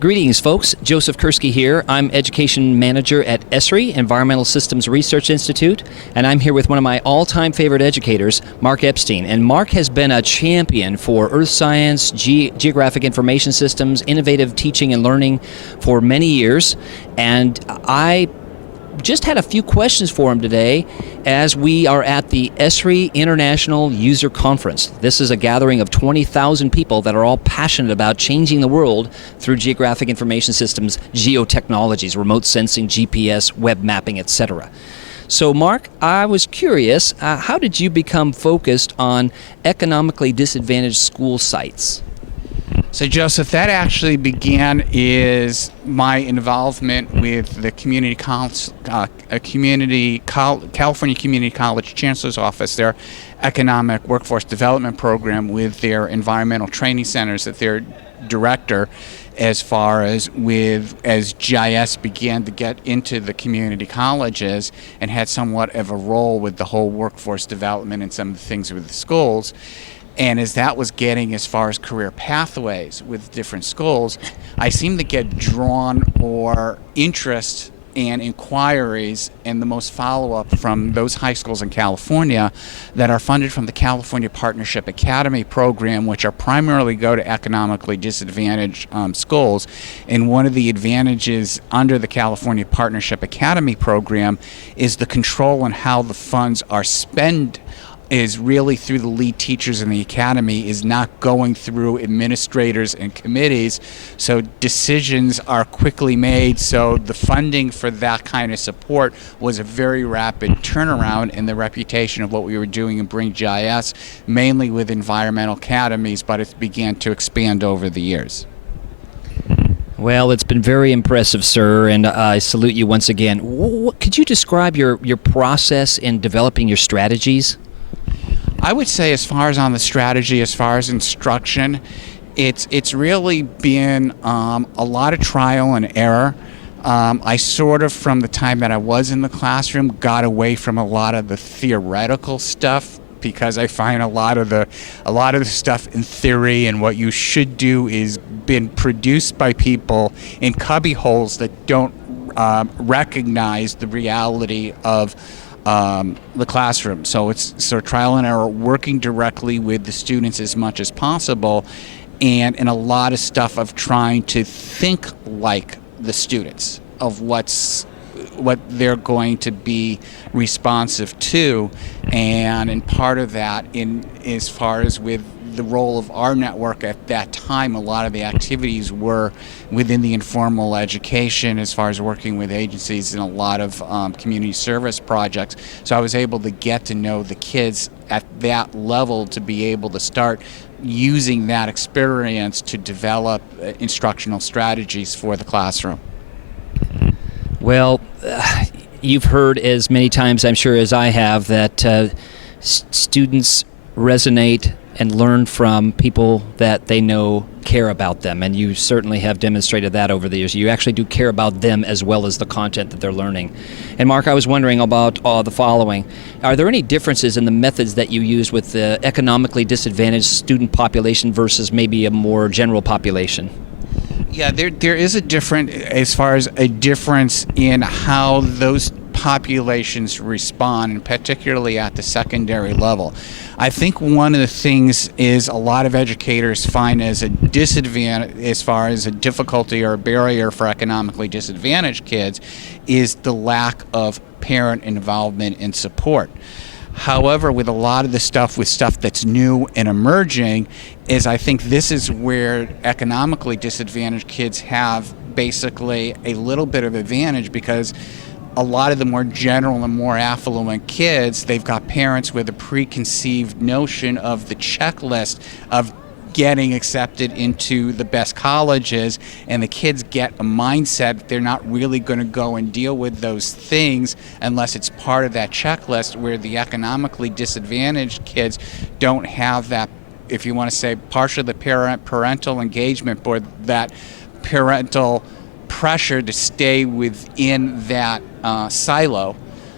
Greetings, folks. Joseph Kerski here. I'm Education Manager at ESRI, Environmental Systems Research Institute, and I'm here with one of my all-time favorite educators, Marc Epstein. And Marc has been a champion for earth science, geographic information systems, innovative teaching and learning for many years. And I just had a few questions for him today as we are at the ESRI International User Conference. This is a gathering of 20,000 people that are all passionate about changing the world through geographic information systems, geotechnologies, remote sensing, GPS, web mapping, etc. So Marc, I was curious, how did you become focused on economically disadvantaged school sites? So Joseph, that actually began is my involvement with the California Community College Chancellor's Office, their economic workforce development program with their environmental training centers that their director, as GIS began to get into the community colleges and had somewhat of a role with the whole workforce development and some of the things with the schools. And as that was getting as far as career pathways with different schools, I seemed to get drawn or interest and inquiries and the most follow-up from those high schools in California that are funded from the California Partnership Academy program, which are primarily go to economically disadvantaged schools. And one of the advantages under the California Partnership Academy program is the control on how the funds are spent is really through the lead teachers in the academy, is not going through administrators and committees, so decisions are quickly made. So the funding for that kind of support was a very rapid turnaround in the reputation of what we were doing in Bring GIS, mainly with environmental academies, but it began to expand over the years. Well, it's been very impressive, sir, and I salute you once again. Could you describe your process in developing your strategies? I would say, as far as on the strategy, as far as instruction, it's really been a lot of trial and error. I sort of, from the time that I was in the classroom, got away from a lot of the theoretical stuff, because I find a lot of the stuff in theory and what you should do is been produced by people in cubby holes that don't recognize the reality of the classroom. So it's sort of trial and error, working directly with the students as much as possible, and a lot of stuff of trying to think like the students of what they're going to be responsive to. And in part of that, in as far as with the role of our network at that time, a lot of the activities were within the informal education, as far as working with agencies and a lot of community service projects. So I was able to get to know the kids at that level to be able to start using that experience to develop instructional strategies for the classroom. Well, you've heard as many times, I'm sure, as I have, that students resonate and learn from people that they know care about them, and you certainly have demonstrated that over the years. You actually do care about them as well as the content that they're learning. And Marc, I was wondering about the following. Are there any differences in the methods that you use with the economically disadvantaged student population versus maybe a more general population? Yeah, there is a difference in how those populations respond, and particularly at the secondary level. I think one of the things is a lot of educators find as a disadvantage, as far as a difficulty or a barrier for economically disadvantaged kids, is the lack of parent involvement and support. However, with a lot of the stuff that's new and emerging, is I think this is where economically disadvantaged kids have basically a little bit of advantage, because a lot of the more general and more affluent kids, they've got parents with a preconceived notion of the checklist of getting accepted into the best colleges, and the kids get a mindset that they're not really going to go and deal with those things unless it's part of that checklist, where the economically disadvantaged kids don't have that, if you want to say, partially the parental engagement, or that parental pressure to stay within that silo,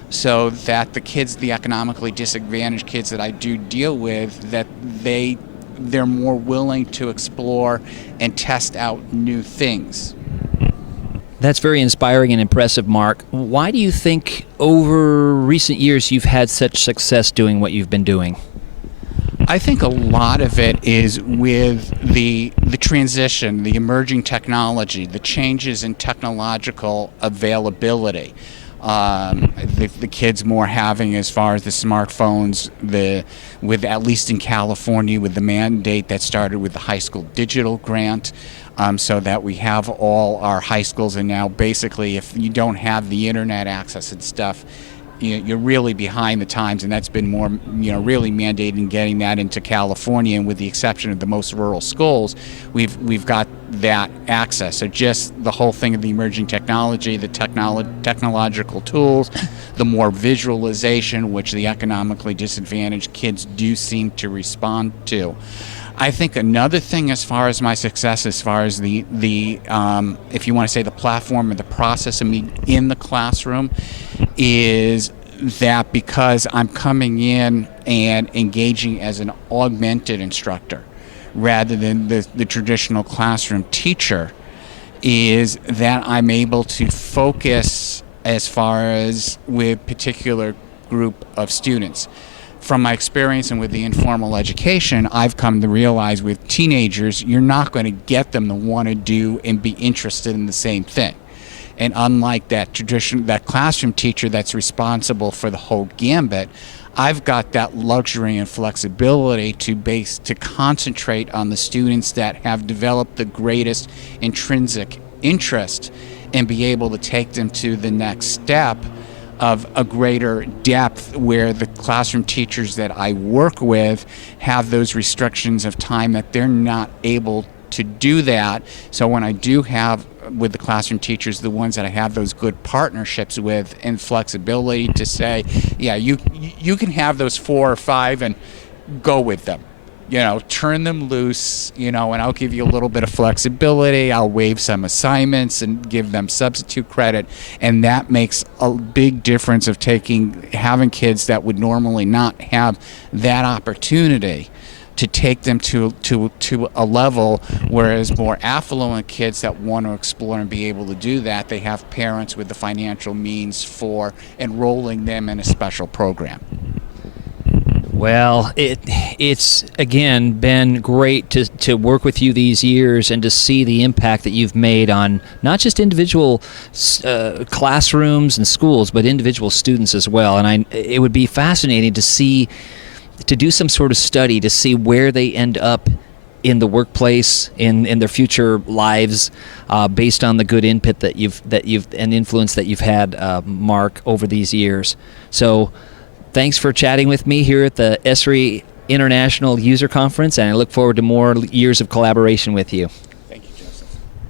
so that the kids, the economically disadvantaged kids that I do deal with, that they they're more willing to explore and test out new things. That's very inspiring and impressive, Mark. Why do you think over recent years you've had such success doing what you've been doing? I think a lot of it is with the transition, the emerging technology, the changes in technological availability. The kids more having, as far as the smartphones, with at least in California, with the mandate that started with the high school digital grant, so that we have all our high schools, and now basically if you don't have the internet access and stuff, you're really behind the times, and that's been more, really mandating getting that into California. And with the exception of the most rural schools, we've got that access. So just the whole thing of the emerging technology, the technological tools, the more visualization, which the economically disadvantaged kids do seem to respond to. I think another thing, as far as my success, as far as the if you want to say the platform or the process of me in the classroom, is that because I'm coming in and engaging as an augmented instructor rather than the traditional classroom teacher, is that I'm able to focus as far as with particular group of students. From my experience and with the informal education, I've come to realize with teenagers, you're not going to get them to want to do and be interested in the same thing. And unlike that classroom teacher that's responsible for the whole gambit, I've got that luxury and flexibility to concentrate on the students that have developed the greatest intrinsic interest and be able to take them to the next step of a greater depth, where the classroom teachers that I work with have those restrictions of time that they're not able to do that. So when I do have with the classroom teachers, the ones that I have those good partnerships with and flexibility to say, yeah, you can have those 4 or 5 and go with them. Turn them loose, and I'll give you a little bit of flexibility. I'll waive some assignments and give them substitute credit. And that makes a big difference of having kids that would normally not have that opportunity to take them to a level, whereas more affluent kids that want to explore and be able to do that, they have parents with the financial means for enrolling them in a special program. Well, it's again been great to work with you these years and to see the impact that you've made on not just individual classrooms and schools, but individual students as well. And it would be fascinating to do some sort of study to see where they end up in the workplace, in their future lives, based on the good input that you've and influence that you've had, Mark, over these years. So thanks for chatting with me here at the ESRI International User Conference, and I look forward to more years of collaboration with you.